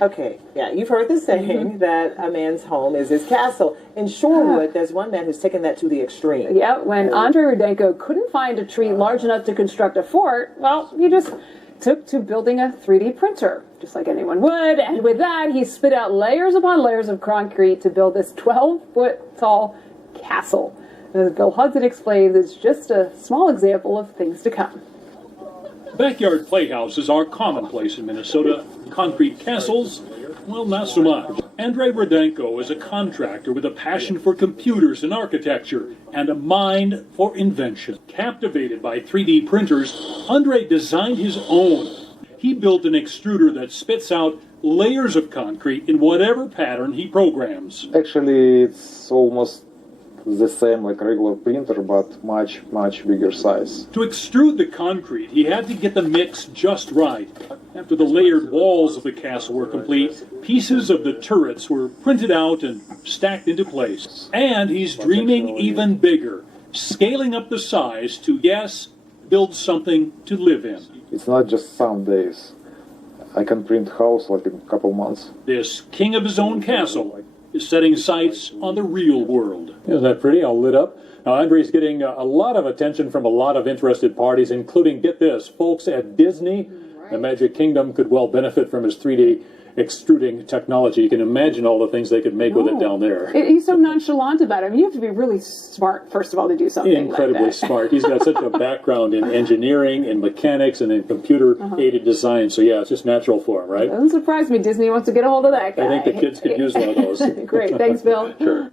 Okay, yeah, you've heard the saying that a man's home is his castle. In Shorewood, there's one man who's taken that to the extreme. Yeah, when Andrei Rudenko couldn't find a tree large enough to construct a fort, well, he just took to building a 3D printer, just like anyone would. And with that, he spit out layers upon layers of concrete to build this 12-foot tall castle. And as Bill Hudson explains, it's just a small example of things to come. Backyard playhouses are commonplace in Minnesota. Concrete castles, well, not so much. Andrei Rudenko is a contractor with a passion for computers and architecture and a mind for invention. Captivated by 3D printers, Andrei designed his own. He built an extruder that spits out layers of concrete in whatever pattern he programs. Actually, it's almost the same like regular printer, but much bigger size. To extrude the concrete, he had to get the mix just right. After the layered walls of the castle were complete, pieces of the turrets were printed out and stacked into place. And he's dreaming even bigger, scaling up the size to, yes, build something to live in. It's not just some days. I can print house like in a couple months. This king of his own castle is setting sights on the real world. Isn't that pretty? All lit up. Now, Andrei's getting a lot of attention from a lot of interested parties, including, get this, folks at Disney. The Magic Kingdom could well benefit from his 3D extruding technology. You can imagine all the things they could make with it down there. He's so nonchalant about it. You have to be really smart, first of all, to do something Incredibly like that. smart. He's got such a background in engineering, in mechanics, and in computer-aided design. So, yeah, it's just natural for him, right? Doesn't surprise me Disney wants to get a hold of that guy. I think the kids could use one of those. Great. Thanks, Bill. Sure.